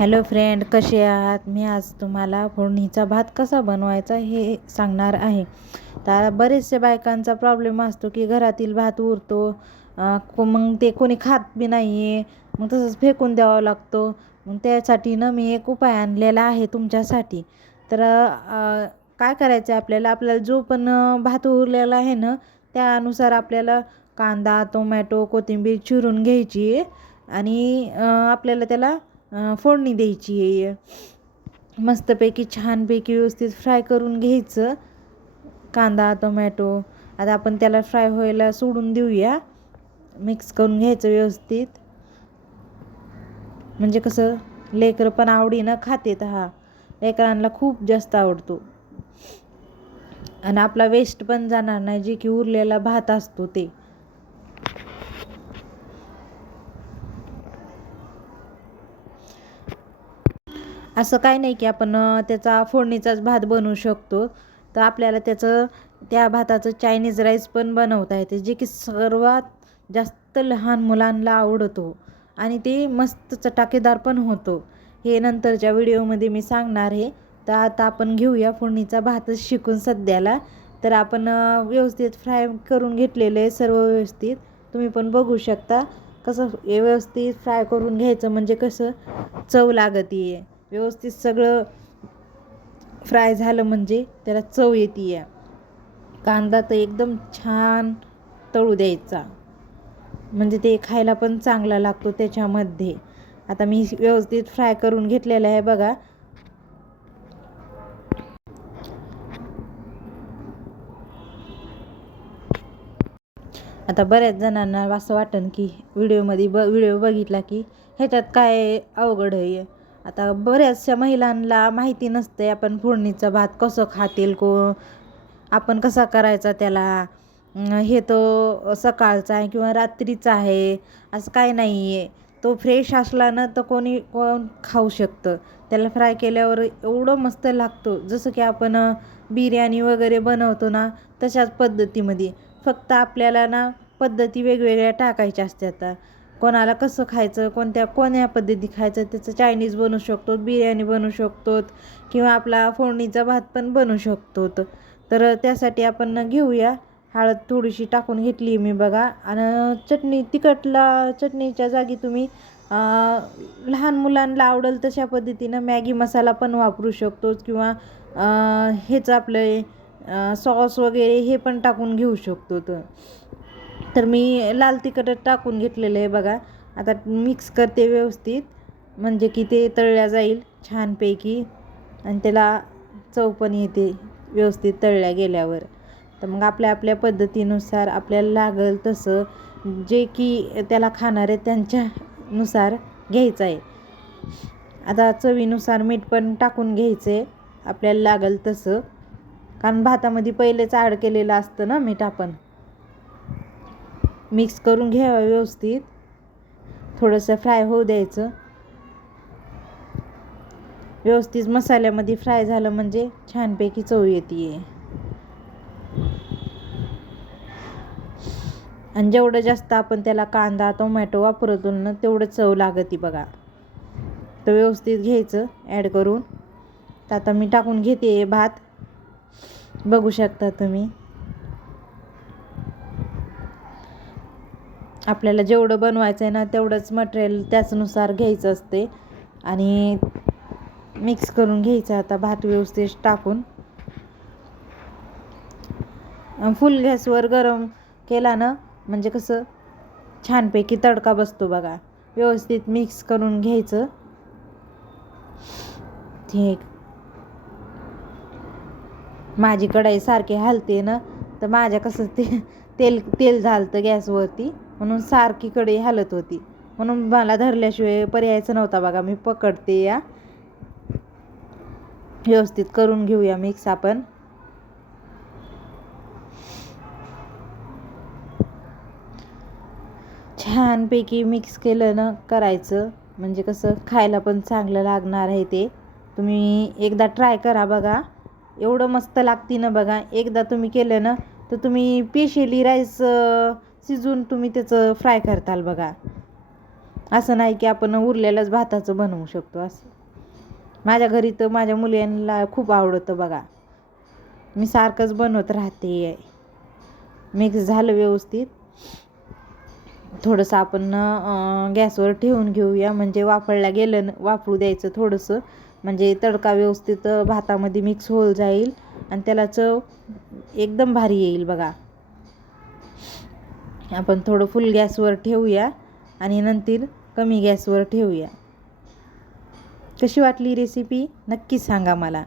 Hello friend कसे आहात? मी आज तुम्हाला फोडणीचा भात कसा बनवायचा हे सांगणार आहे. तर बरेचशा बायकांचा प्रॉब्लेम असतो की घरातील भात उरतो मग ते कोणी खात बी नाही आहे मग तसंच फेकून द्यावा लागतो. मग त्यासाठी ना मी एक उपाय आणलेला आहे तुमच्यासाठी. तर काय करायचं आहे आपल्याला? आपल्याला जो पण भात उरलेला आहे ना त्यानुसार आपल्याला कांदा टोमॅटो कोथिंबीर चिरून घ्यायची आहे आणि आपल्याला त्याला फोडणी द्यायची आहे. मस्तपैकी छानपैकी व्यवस्थित फ्राय करून घ्यायचं. कांदा टोमॅटो आता आपण त्याला फ्राय व्हायला सोडून देऊया. मिक्स करून घ्यायचं व्यवस्थित. म्हणजे कसं लेकरं पण आवडीनं खातेत हा. लेकरांना खूप जास्त आवडतो. आणि आपला वेस्ट पण जाणार नाही जे की उरलेला भात असतो ते. असं काय नाही की आपण त्याचा फोडणीचाच भात बनवू शकतो. तर आपल्याला त्याचं त्या भाताचं चायनीज राईस पण बनवता येते जे की सर्वात जास्त लहान मुलांना आवडतो. आणि ते मस्त चटाकेदार पण होतो. हे नंतरच्या व्हिडिओमध्ये मी सांगणार आहे. तर आता आपण घेऊया फोडणीचा भातच शिकून सध्याला. तर आपण व्यवस्थित फ्राय करून घेतलेलं आहे सर्व व्यवस्थित. तुम्ही पण बघू शकता कसं हे व्यवस्थित फ्राय करून घ्यायचं म्हणजे कसं चव लागत आहे व्यवस्थित सगळं फ्राय झालं म्हणजे त्याला चव येते कांदा तर एकदम छान तळू द्यायचा. म्हणजे ते खायला पण चांगला लागतो त्याच्यामध्ये. आता मी व्यवस्थित फ्राय करून घेतलेलं आहे बघा. आता बऱ्याच जणांना असं वाटन की व्हिडिओमध्ये ब व्हिडिओ बघितला की ह्याच्यात काय अवघड आहे? आता बऱ्याचशा महिलांना माहिती नसते आपण फोडणीचा भात कसं खातील को आपण कसा करायचा त्याला? हे तो सकाळचा आहे किंवा रात्रीचा आहे असं काय नाही आहे तो फ्रेश असला ना तर कोणी कोण खाऊ शकतं? त्याला फ्राय केल्यावर एवढं मस्त लागतो. जसं की आपण बिर्याणी वगैरे बनवतो ना तशाच पद्धतीमध्ये. फक्त आपल्याला ना पद्धती वेगवेगळ्या टाकायच्या असतात. कोणाला कसं खायचं कोणत्या कोण्या पद्धती खायचं त्याचं चायनीज बनवू शकतो बिर्याणी बनवू शकतो किंवा आपला फोडणीचा भात पण बनवू शकतो. तर त्यासाठी आपण घेऊया. हळद थोडीशी टाकून घेतली मी बघा. आणि चटणी तिखटला चटणीच्या जागी तुम्ही लहान मुलांना आवडेल तशा पद्धतीनं मॅगी मसाला पण वापरू शकतो किंवा हेच आपलं सॉस वगैरे हे पण टाकून घेऊ शकतो. तर मी लाल तिखट टाकून घेतलेलं आहे बघा. आता मिक्स करते व्यवस्थित. म्हणजे की ते तळल्या जाईल छानपैकी. आणि त्याला चव पण येते व्यवस्थित तळल्या गेल्यावर. तर मग आपल्या आपल्या पद्धतीनुसार आपल्याला लागल तसं जे की त्याला खाणार आहे त्यांच्यानुसार घ्यायचं आहे. आता चवीनुसार मीठ पण टाकून घ्यायचं आहे आपल्याला लागल तसं. कारण भातामध्ये पहिलेच आड केलेलं असतं ना मीठ आपण. मिक्स करून घ्यावा व्यवस्थित. थोडंसं फ्राय होऊ द्यायचं. व्यवस्थित मसाल्यामध्ये फ्राय झालं म्हणजे छानपैकी चव येते आणि जेवढं जास्त आपण त्याला कांदा टोमॅटो वापरतो ना तेवढं चव लागते बघा. तर व्यवस्थित घ्यायचं ॲड करून. तर आता मी टाकून घेते भात. बघू शकता तुम्ही. आपल्याला जेवढं बनवायचं आहे ना तेवढंच मटेरियल त्याचनुसार घ्यायचं असते. आणि मिक्स करून घ्यायचं आता भात व्यवस्थित टाकून. फुल गॅसवर गरम केला ना म्हणजे कसं छानपैकी तडका बसतो बघा. व्यवस्थित मिक्स करून घ्यायचं. ठीक माझी कढाई सारखी हलते ना तर माझ्या कसं ते तेल तेल झालतं गॅसवरती म्हणून सारखी हलत होती. म्हणून मला धरल्याशिवाय पर्यायचं नव्हता बघा मी पकडते या. व्यवस्थित करून घेऊया मिक्स आपण. छानपैकी मिक्स केलं ना करायचं. म्हणजे कसं खायला पण चांगलं लागणार आहे ते. तुम्ही एकदा ट्राय करा बघा. एवढं मस्त लागते ना बघा. एकदा तुम्ही केलं ना तर तुम्ही पेशली राईस शिजवून तुम्ही त्याचं फ्राय करताल बघा. असं नाही की आपण उरलेल्याच भाताचं बनवू शकतो असं. माझ्या घरी तर माझ्या मुलींना खूप आवडतं बघा. मी सारखंच बनवत राहते. मिक्स झालं व्यवस्थित. थोडंसं आपण गॅसवर ठेवून घेऊया. म्हणजे वाफळल्या गेलं न- वाफळू द्यायचं थोडंसं. म्हणजे तडका व्यवस्थित भातामध्ये मिक्स होऊन जाईल. आणि त्याला चव एकदम भारी येईल बघा. आपण थोडं फुल गॅसवर ठेवूया आणि नंतर कमी गॅसवर ठेवूया. कशी वाटली रेसिपी नक्कीच सांगा मला.